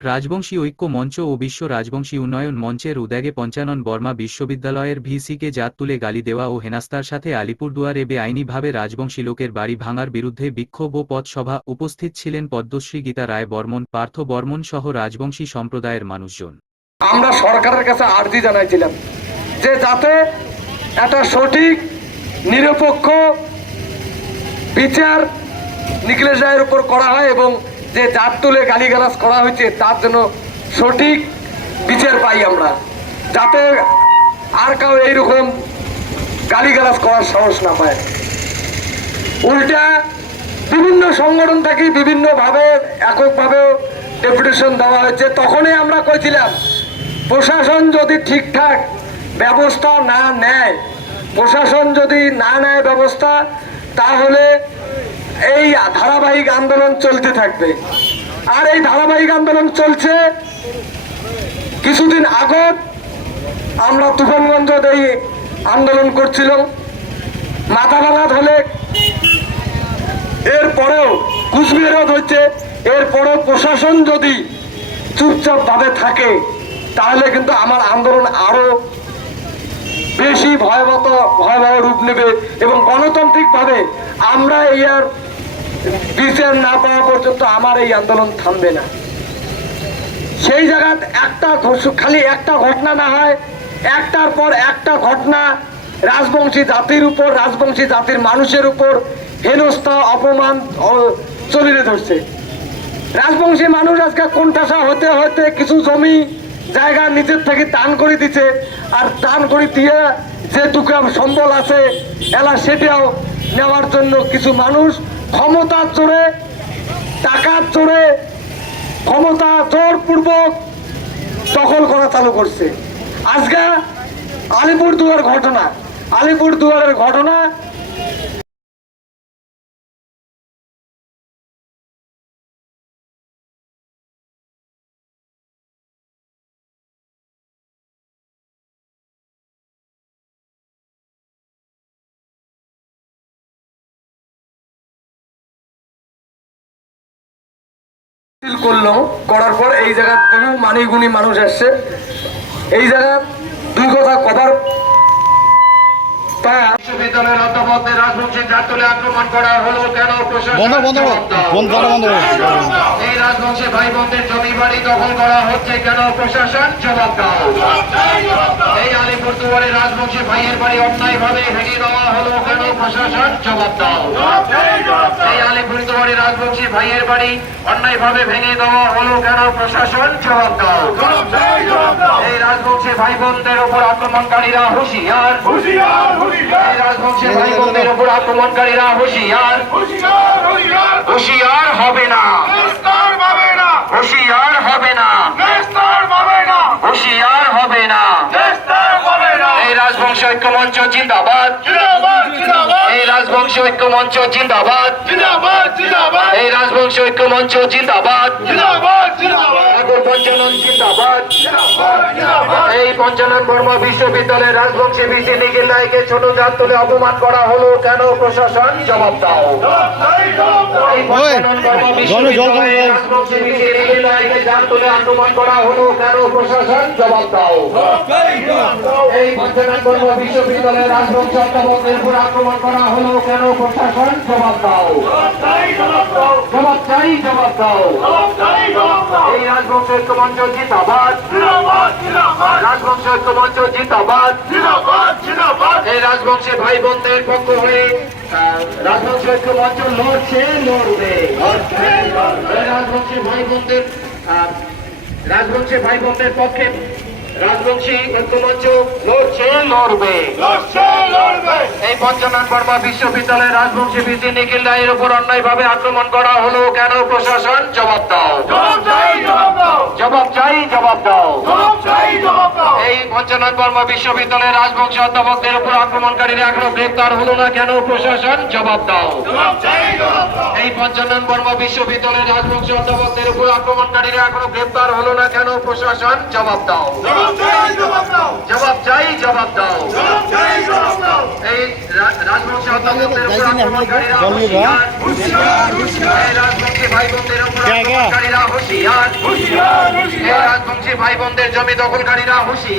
রাজবংশী ঐক্য মঞ্চ ও বিশ্ব রাজবংশী উন্নয়ন মঞ্চের উদ্যোগে পঞ্চানন বর্মা বিশ্ববিদ্যালয়ের ভিসিকে জাত তুলে গালি দেওয়া ও হেনাস্তার সাথে আলিপুরদুয়ারে বেআইনিভাবে রাজবংশী লোকের বাড়ি ভাঙার বিরুদ্ধে বিক্ষোভ ও পথসভা উপস্থিত ছিলেন পদ্মশ্রী গীতা রায় বর্মন, পার্থ বর্মন সহ রাজবংশী সম্প্রদায়ের মানুষজন। আমরা সরকারের কাছে আর্জি জানাইছিলাম যে যাতে একটা সঠিক, নিরপেক্ষ বিচার নিখিলেশ রায়ের উপর করা হয় এবং যে জাত তুলে গালিগালাজ করা হয়েছে, তার জন্য সঠিক বিচার পাই আমরা। যাতে আর কাউ এইরকম গালিগালাজ করার সাহস না পায়। উল্টা বিভিন্ন সংগঠন থেকে বিভিন্নভাবে, এককভাবেও ডেপুটেশন দেওয়া হয়েছে। তখনই আমরা কইছিলাম, প্রশাসন যদি ঠিকঠাক ব্যবস্থা না নেয়, প্রশাসন যদি না নেয় ব্যবস্থা, তাহলে এই ধারাবাহিক আন্দোলন চলতে থাকবে। আর এই ধারাবাহিক আন্দোলন চলছে কিছুদিন আগত আমরা তুফানগঞ্জ এই আন্দোলন করছিলাম। মাথা ভাঙা হলে এরপরেও কুচবিহারত হচ্ছে। এরপরেও প্রশাসন যদি চুপচাপ ভাবে থাকে, তাহলে কিন্তু আমার আন্দোলন আরও বেশি ভয়াবহ ভয়াবহ রূপ নেবে এবং গণতান্ত্রিকভাবে আমরা এই আর বিচার না পাওয়া পর্যন্ত আমার এই আন্দোলন থামবে না। সেই জায়গাত একটা খালি একটা ঘটনা না হয়, একটার পর একটা ঘটনা, রাজবংশী জাতির উপর, রাজবংশী জাতির মানুষের উপর হেনস্থা, অপমান চলিয়ে ধরছে। রাজবংশী মানুষ আজকে কোনটাসা হতে হতে কিছু জমি, জায়গা নিজের থেকে দান করে দিছে, আর দান করে দিয়ে যেটুকু সম্বল আছে, এলা সেটাও নেওয়ার জন্য কিছু মানুষ ক্ষমতার চোরে, টাকা চোরে, ক্ষমতা জোরপূর্বক দখল করা চালু করছে। আজকে আলিপুর দুয়ার ঘটনা, আলিপুরদুয়ারের ঘটনা করল করার পর এই জায়গার বহু মানি গুণী মানুষ আসছে। এই জায়গার দুই কথা রাজবংশী জাতলে আক্রমণ করা হলো কেন? প্রশাসন। এই রাজবংশী ভাই বোনদের জমি বাড়ি দখল করা হচ্ছে কেন? প্রশাসন জবাব দাও। এই আলিপুরদুয়ারে রাজবংশী ভাইয়ের বাড়ি অন্যায় ভাবে ভেঙে দেওয়া হলো কেন? প্রশাসন জবাব দাও। এই রাজবংশী ভাইয়ের বাড়ি অন্যায় ভাবে ভেঙে দেওয়া হলো কেন? প্রশাসন জবাব দাও। এই রাজবংশী ভাই বোনদের উপর আক্রমণকারীরা হুঁশিয়ার। এই রাজবংশী ভাই বোনদের উপর আক্রমণকারীরা হুঁশিয়ার। হুঁশিয়ার হবে না। হুঁশিয়ার হবে না। হুঁশিয়ার হবে না। এই রাজবংশ ঐক্য মঞ্চ জিন্দাবাদ এই রাজবংশ ঐক্য মঞ্চ জিন্দাবাদ এই রাজবংশ ঐক্য মঞ্চ জিন্দাবাদ জিন্দাবাদ। এই পঞ্চানন বর্মা বিশ্ববিদ্যালয়ের রাজবংশী বিসি নিখিল রায়কে ছোট জাত তুলে অপমান করা হলো কেন? প্রশাসন জবাব দাও। রাজবংশী আক্রমণ করা হলো কেন? প্রশাসন জবাব দাও। এই পঞ্চানন বর্মা বিশ্ববিদ্যালয়ের রাজবংশী উপর আক্রমণ করা হলো কেন? প্রশাসন জবাব দাও। জবাব চাই জবাব দাও। এই রাজবংশ মঞ্চ জিন্দাবাদ। রাজবংশ ঐক্য মঞ্চ জিন্দাবাদ এই রাজবংশী ভাই বোনদের পক্ষ হয়ে রাজবংশ ঐক্য মঞ্চ লড়ছে লড়বে। রাজবংশী ভাই বোনদের রাজবংশী ভাই বোনদের পক্ষে রাজবংশী ঐক্য লড়ছে লড়বে। এই পঞ্চনন বর্মা বিশ্ববিদ্যালয়ের রাজবংশী বিসি নিখিল রায়ের উপর অন্যায় ভাবে আক্রমণ করা হলো কেন? প্রশাসন জবাব দাও। জবাব চাই জবাব দাও। পঞ্চানন বর্মা বিশ্ববিদ্যালয়ের রাজবংশ অধ্যাপকদের উপর আক্রমণকারীরা এখনও গ্রেপ্তার হলো না কেন? প্রশাসন জবাব দাও। এই পঞ্চানন বর্মা বিশ্ববিদ্যালয়ের রাজবংশ অধ্যাপকদের উপর আক্রমণকারীরা এখনও গ্রেপ্তার হলো না কেন? প্রশাসন জবাব দাও। জবাব চাই জবাব দাও। এই রা- রাজবংশী অধ্যাপকদের উপর আক্রমণকারীরা রাজবংশী ভাই বোনদের উপর কে, কে? আক্রমণকারীরা হুঁশিয়ার। রাজবংশী ভাই বোনদের জমি দখলকারীরা হুঁশিয়ার।